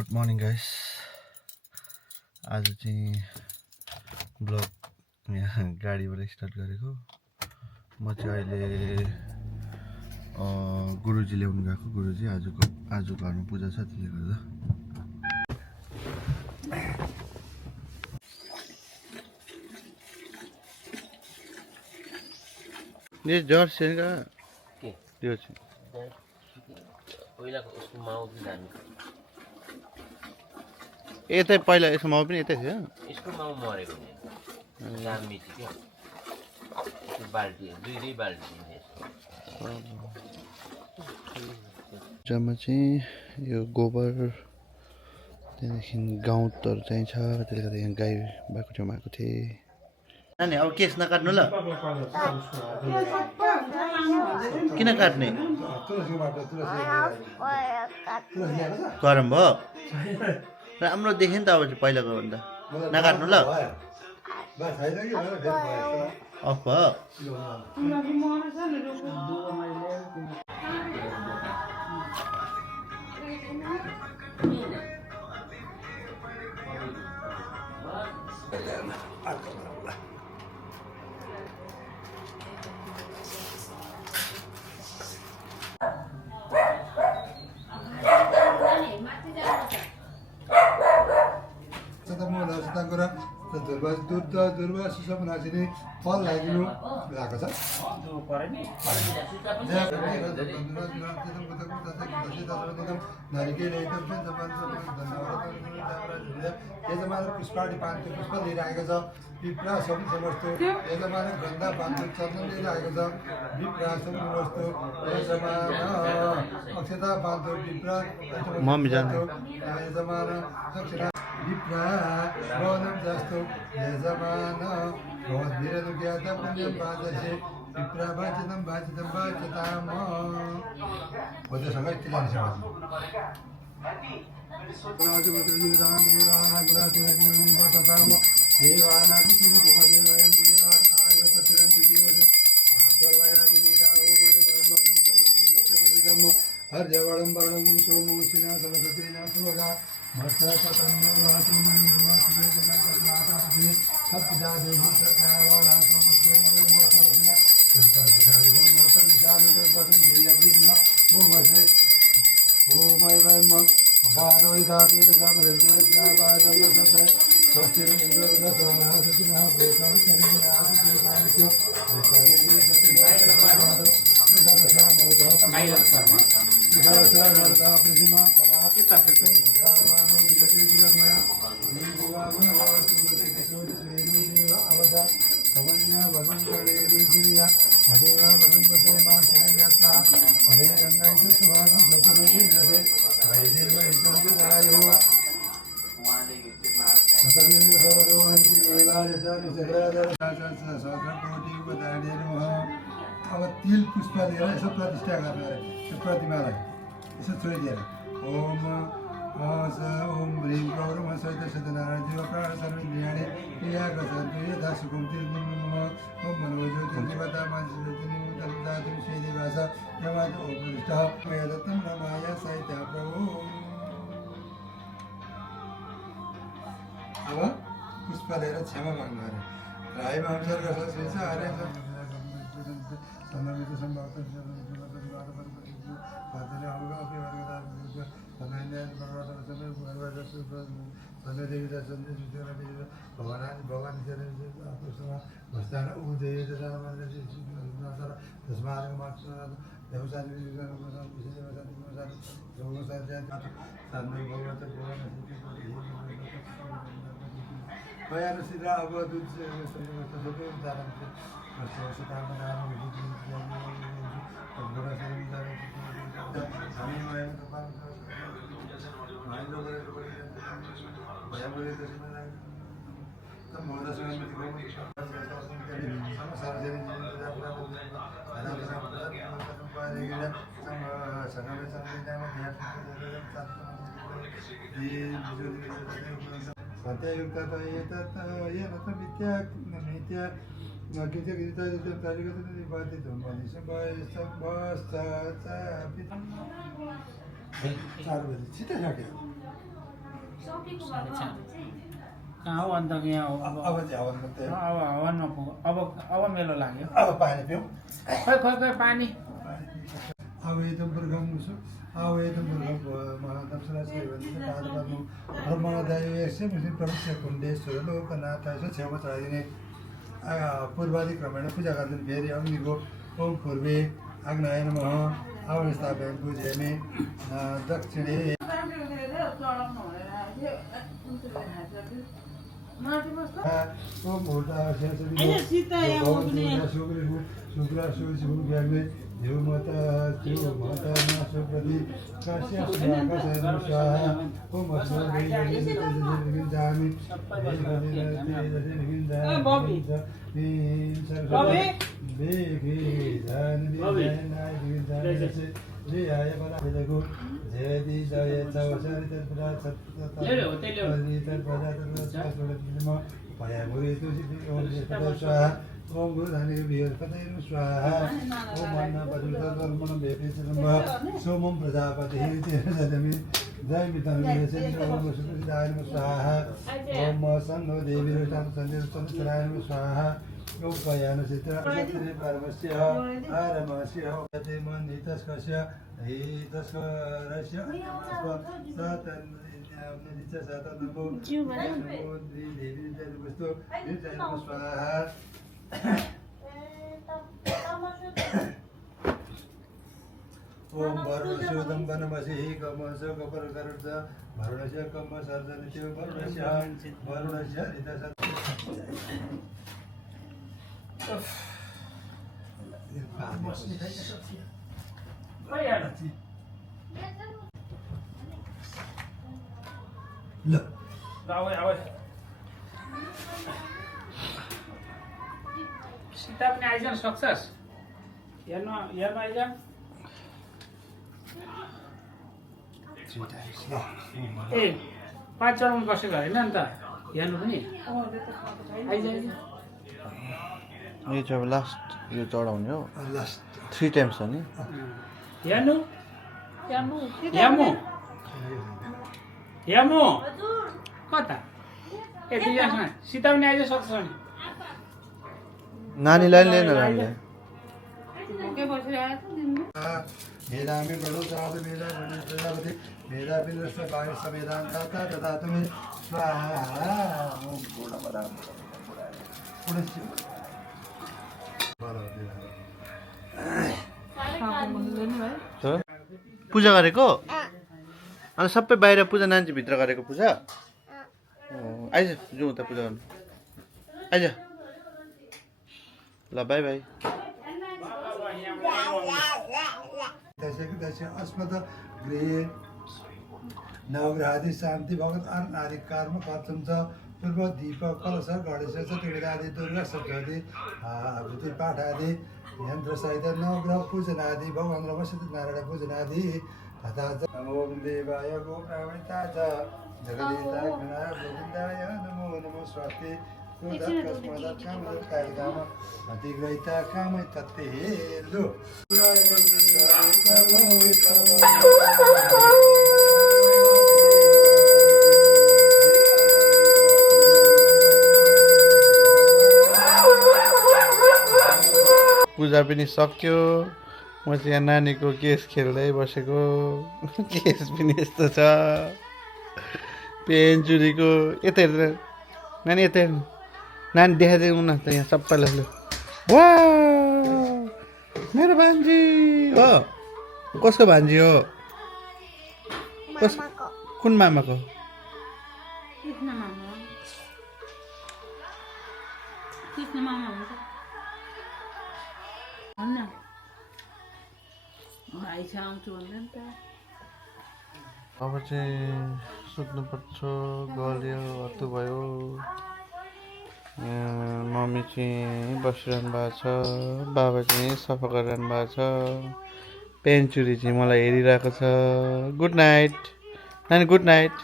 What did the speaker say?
Good morning guys. आज चाहिँ blog यहाँ गाडीबाट स्टार्ट गरेको। म चाहिँ अहिले गुरुजी ल्याउनु गएको। गुरुजी आज घरमा पूजा छ, त्यसले गर्दा ये जर्सी का त्यो चाहिँ पहिलाको उसको माउ चाहिँ दामी। यतै पहिला यसको माउ पनि यतै थियो। यसको माउ मरेको नि दामी थियो क्या। त्यो बाल्टी दुई बाल्टी जम्मा चाहिँ यो गोबर, त्यहाँदेखि गाउँतहरू चाहिन्छ, त्यसले गर्दा यहाँ गाई भएको ठाउँमा आएको थिएँ। नानी अब केस नकाट्नु ल। किन काट्ने? गरम भयो राम्रो देखेँ नि त। अब चाहिँ पहिलाको भन्दा नकाट्नु ल। अफ भयो। दुर्वा सुसम नाचिने फल लगाइदिनु लागेको छ। यजमान पुष्पाटी पान्थ्यो, पुष्प लिएर आएको छ। पिप्रा सबै समस्तो यजमान गन्धा पान्थ्यो, चन्दन लिएर आएको छ। पिप्रा सबै समस्तो यजमान अक्षता पान्थ्यो, पिप्रा यजमान दक्षिणा विप्रा वनम जस्तो यजमान भवद्भिरन ज्ञातं पुण्यं बाजसे विप्रा वाचितं वाचिताम वजसँगै तिलान सेवा हर्यवणं वर्णं सोमो श्रीना सरस्वती नाथुगा अब तिल पुष्प लिएर यसो प्रतिष्ठा गर्ने त्यो प्रतिमालाई यसो छोडिदिएर ओम ओम ह्रीं गौरम सहित सत्यनारायण जीव प्राण सर्वेन्द्रियाणि क्रिया गच्छन्तु यथा सुखं तिर्दिं ओम मनोज्योतिं देवता मानसिं श्रीदेवास यमाद ओम पृष्ठः मया दत्तं रमाय साहित्य प्रभु। अब पुष्प लिएर क्षमा माग्नु अरे राई मांसर गछ हरे सम्मानित संभवत कहाँ हो अन्त यहाँ हो अब अब चाहिँ हावा मात्रै हो। अब हावानमा पुग्यो अब मेलो लाग्यो अब पानी पिउँ। खोइ खोइ खोइ पानी अवेदं दुर्गं अवेदं दुर्गं महादंसराश्री भन्छ पादपद्म ब्रह्मदैवस्य मुनि प्रविश्य कुण्डेश्वर लोकनाथस्य छेउमा चढाइदिने पूर्वादि क्रमेण पूजा गरिदिने फेरि अग्निको ओम पूर्वे आग्नेय नमः अवस्थापन पूजयामि दक्षिणे ओम यो माता नाशो प्रति काश्य स्वाहा स्वाहा ओम अस्मभि जामि ओम गुरुधानी बृहस्पति स्वाहा ओम अन्नपतिर्मणं वेपितरं सोमं प्रजापतिः जयमि ओम सुकृताय नमः स्वाहा ओम सन्नो देवी रतां संजयचन्द्राय नमः स्वाहा ओम पयान चित्र परमस्य आरमस्य होते मनितस्कस्य हितस्करस्य सतन नित्य सतनको देवी वस्तु स्वाहा ओम वरुणस्योदं वनमसिः कमस कपरकर्ज वरुणस्य कम सर्जनित्य वरुणस्य रितसत् ल सीता पनि आइज सक्छस् हेर्नु आइज ए 5 चढाउनु बसेको होइन नि त हेर्नु पनि आइज यो चाहिँ अब लास्ट यो चढाउने हो लास्ट 3 टाइम्स हो नि हेर्नु हेर्नु कता यति यहाँ सीता पनि आइज सक्छ नि नानीलाई लिएन नानीलाई मेधामि बडो साधु मेधा प्रजापति मेधा पिलस्थ भाग्य समेदान्ता तथा तुम्हें स्वाहा ओम पूर्ण बड़ा पूजा गरेको अनि सबै बाहिर पूजा नानी भित्र गरेको पूजा आइज जाउँ त पूजा गर्नु आइज ल बाई बाई अस्मद गृहे नवग्रहादि शान्ति भगत आदि कर्म कर्तुं च पूर्व दीप कलश गणेश चतुर्वेदादि दुर्गा सप्तशती आहुति पाठादि यन्त्रसहित नवग्रह पूजनादि भगवान् रम सत्यनारायण पूजनादि तथा ओम देवाय गोप्रावणिता च जगदीता गोविन्दाय नमो नमो स्वास्ति अतिग्रहिता कामै तत्ते हेलो पूजा पनि सक्यो म चाहिँ यहाँ नानीको केस खेल्दै बसेको केस पनि यस्तो छ पेन चुरीको यता हेर्दैन नानी यता हेर्नु नानी देखाइदिनु न त यहाँ सबैलाई लु वा मेरो भान्जी हो कसको भान्जी हो कुन मामाको अब चाहिँ सुत्नुपर्छ गल्यो हत्तु भयो मम्मी चाहिँ बसिरहनु भएको छ बाबा चाहिँ सफा गरिरहनु भएको छ पेन्चुरी चाहिँ मलाई हेरिरहेको छ गुड नाइट नानी गुड नाइट